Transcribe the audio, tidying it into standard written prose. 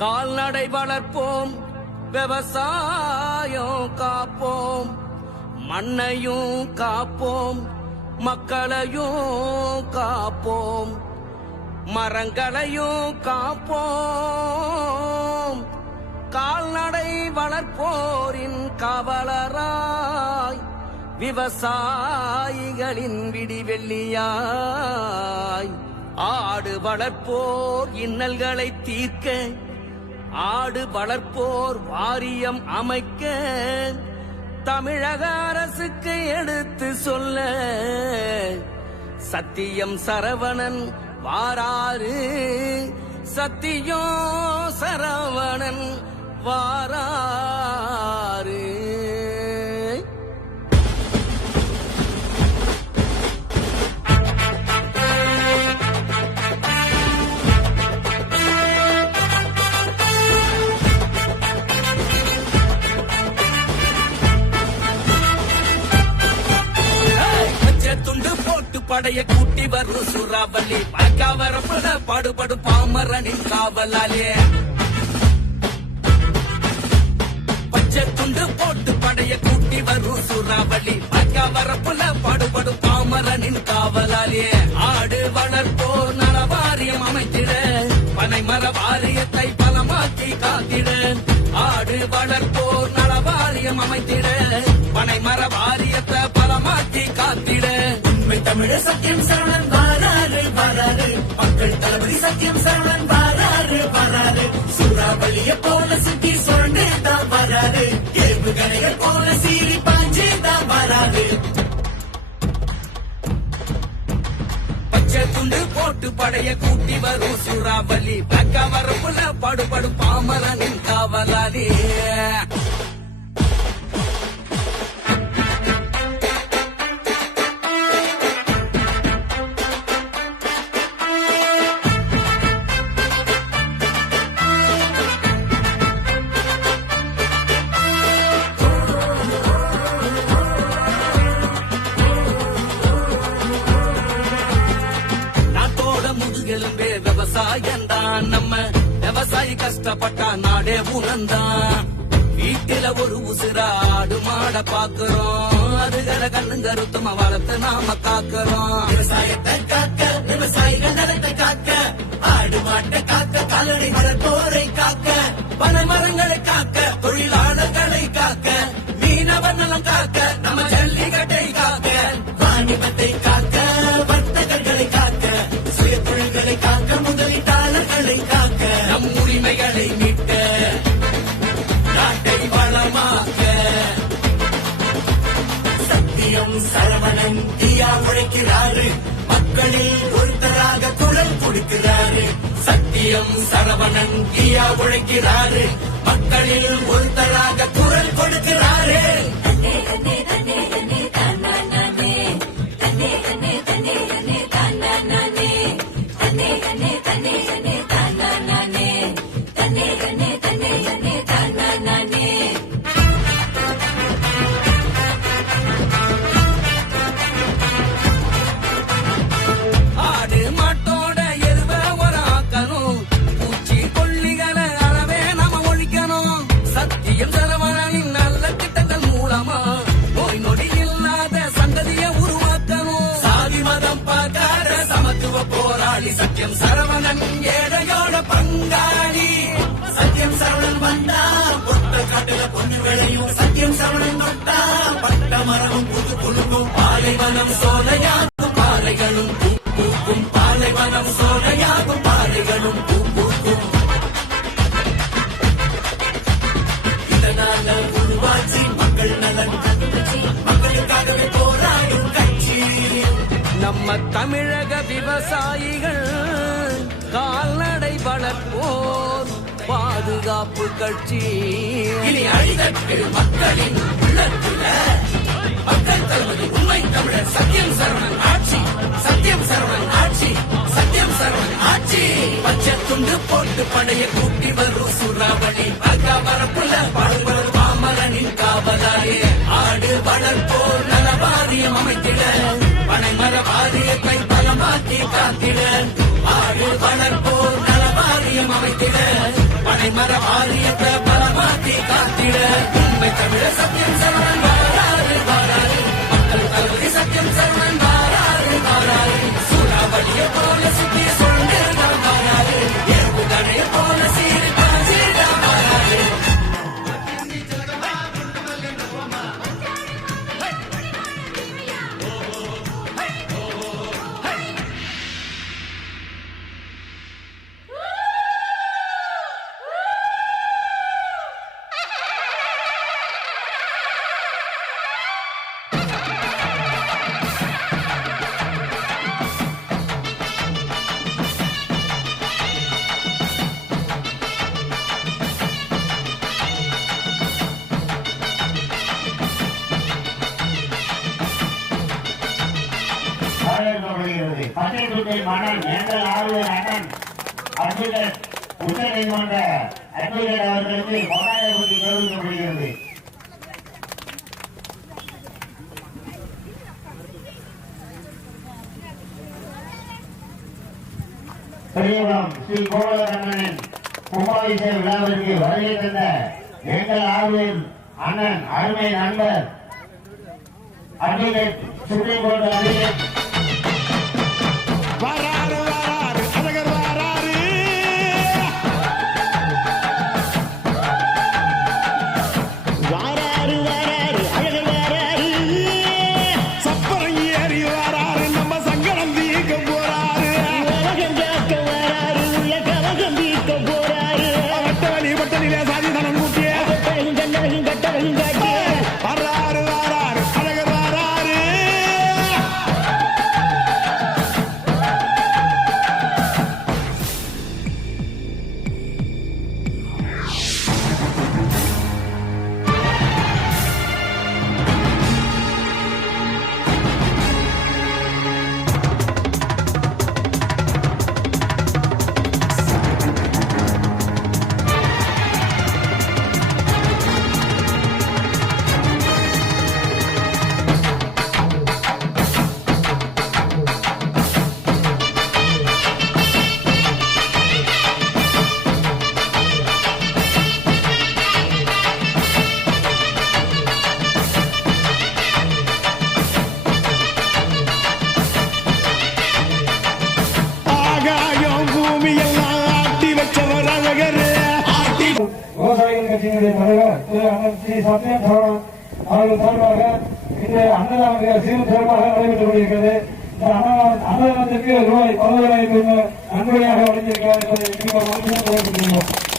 கால்நடை வளர்ப்போம், விவசாயம் காப்போம், மண்ணையும் காப்போம், மக்களையும் காப்போம், மரங்களையும் காப்போம். கால்நடை வளர்ப்போரின் காவலராய், விவசாயிகளின் விடிவெள்ளியாய், ஆடு வளர்ப்போர் இன்னல்களை தீர்க்க, ஆடு வளர்ப்போர் வாரியம் அமைக்க, தமிழக அரசுக்கு எடுத்து சொல்ல சத்தியம் சரவணன் வாராரு, சத்தியம் சரவணன் வாராரு. துண்டு போட்டு படைய கூட்டி வரும் சூறாவளி, வரப்புல பாடுபடும் பாமரனின் காவலாலே. பச்சை துண்டு போட்டு படைய கூட்டி வரும் சூறாவளி, வரப்புல பாடுபடும் பாமரனின் காவலாலே. ஆடு வளர்ப்போர் நல வாரியம் அமைத்திட, பனை மர வாரியத்தை பலமாக்கி காத்திட. ஆடு வளர்ப்போர் நல வாரியம் அமைத்திட, பனை மர வாரியத்தை பலமாக்கி காத்திட. உண்மை தமிழர் சத்தியம் சரவணன் வாராரு வாராரு, மக்கள் தளபதி சத்தியம் சரவணன் வாராரு வாராரு. சூறாவளிய போல சுத்தி சுரண்டே தான் வராரு, ஏவுகணைகள் போல சீறி பாஞ்சே தான் வராரு. பச்சை துண்டு போட்டு படைய கூட்டி வரும் சூறாவளி, வரப்புல பாடுபடும் பாமரனின் காவலாலே. விவசாயம்தான் நம்ம விவசாயி கஷ்டப்பட்டா நாடே உணர்ந்தான். வீட்டில ஒரு உசுராடு மாட பாக்குறோம், அதுகளை கண்ணு கருத்துமா வளர்த்து நாம காக்கிறோம். விவசாயத்தை காக்க, விவசாயிகள் நலத்தை காக்க, ஆடு மாட்டை காக்க, கால்நடை வளர்ப்போரை காக்க, பனை மரங்களை காக்க, தொழிலாளர்களை காக்க, மீனவர் நலம் காக்க, நம்ம ஜல்லிக்கட்டை காக்க, வாணிபத்தை காக்க, வர்த்தகர்களை காக்க, சுய தொழில்களை காக்க, முதலீட்டாளர்களை காக்க, நம் உரிமைகளை மீட்க, நாட்டை வளமாக்க. சத்தியம் சரவணன் தீயா உழைக்கிறாரு, மக்களில் ஒருத்தராக குரல் கொடுக்கிறாரு. சத்தியம் சரவணன் தீயா உழைக்கிறாரு, மக்களில் ஒருத்தராக குரல் கொடுக்கிறாரு. ஆடு மாட்டோட எருவ உராக்கணும், பூச்சி கொல்லிகளை அளவே நாம ஒழிக்கணும். சத்தியம் சரவணனின் நல்ல திட்டங்கள் மூலமா நோய் நொடி இல்லாத சந்ததியை உருவாக்கணும். சாதி மதம் பார்க்காத சமத்துவ போராளி சத்தியம் சரவணன் ஏழையோட பங்காளி. சத்தியம் சரவணன் வந்தா பொட்ட காட்டுல பொண்ணு விளையும், சத்தியம் சரவணன் தொட்டா பட்ட மரமும் புது புழுகும். பாலைவனம் சோலையாகும் பாறைகளும் பூ பூக்கும், பாலைவனம் சோலையாகும் பாறைகளும் பூ பூக்கும். இதனால உருவாச்சி மக்கள் நலன், மக்களுக்காகவே போராடும் கட்சி நம்ம தமிழக விவசாயிகள் கால்நடை வளர்ப்போர் பாதுகாப்பு கட்சி. இனி அழிதற்கு மக்களின் உள்ளத்துல மக்கள் தளபதி உண்மை தமிழர் சத்தியம் சரவணன் ஆட்சி, சத்தியம் சரவணன் ஆட்சி, சத்தியம் சரவணன் ஆட்சி. பச்சை துண்டு போட்டு படைய கூட்டி வரும் சூறாவளி, வரப்புல பாடுபடும் பாமரனின் காவலாலே. ஆடு வளர்ப்போர் நல வாரியம் அமைத்திட, பனை மர வாரியத்தை பலமாக்கி காத்திட. ஆடு வளர்ப்போர் நல வாரியம் அமைத்திட, பனை மர வாரியத்தை பலமாக்கி காத்திட உண்மை தமிழர் சத்தியம் சரவணன் வாராரு வாராரு மக்கள் தளபதி சத்தியம் சரவணன் வாராரு வாராரு சூறாவளிய போல சுத்தி சொல்லிதான் வாராரு ஏற்பு கணைய போல சீரி பாசிதான் வாராரு பச்சைக்குட்டை மன்னன் எங்கள் ஆளுநர் அண்ணன் அட்வொகேட் உச்ச நீதிமன்ற அட்வொகேட் அவர்களுக்கு 1000 கோடி தெரிவிக்கப்படுகிறது. பெரியகுளம் ஸ்ரீ கோவலக்கண்ணனின் கும்பாபிஷேக விழாவிற்கு வருகை தந்த எங்கள் ஆளுநர் அண்ணன் அருமை நண்பர் அட்வொகேட் சுப்ரீம் கோர்ட் அட்வொகேட் வராரு வராரு அழகர் வராரு வராரு வராரு அழகர் வராரு சப்பரம் ஏறி வராரு நம்ம சங்கடம் தீர்க்க போறாரு உலகம் காக்க வராரு உள்ள கலகம் தீர்க்க போறாரு வட்டவழியிலே சாதி தனம் கூட்டிய கட்டழகும் கட்டழகும் காட்டிய வராரு வராரு அழகர் வராரு ஆகாயம் பூமி எல்லாம் ஆட்டி வச்சவர் அழகர் ஆட்டி விவசாயிகள் கட்சியினுடைய தலைவர் திரு அண்ணன் ஸ்ரீ சத்யம் சரவணன் அவர்கள் சார்பாக இந்த அன்னதான சீரும் சிறப்பாக நடைபெற்றுக் கொண்டிருக்கிறது. இந்த அன்னதானத்திற்கு ரூபாய் 10,000 நன்கொடையாக வழங்கியிருக்கிறார் என்பதை தெரிவித்துக் கொள்கிறோம்.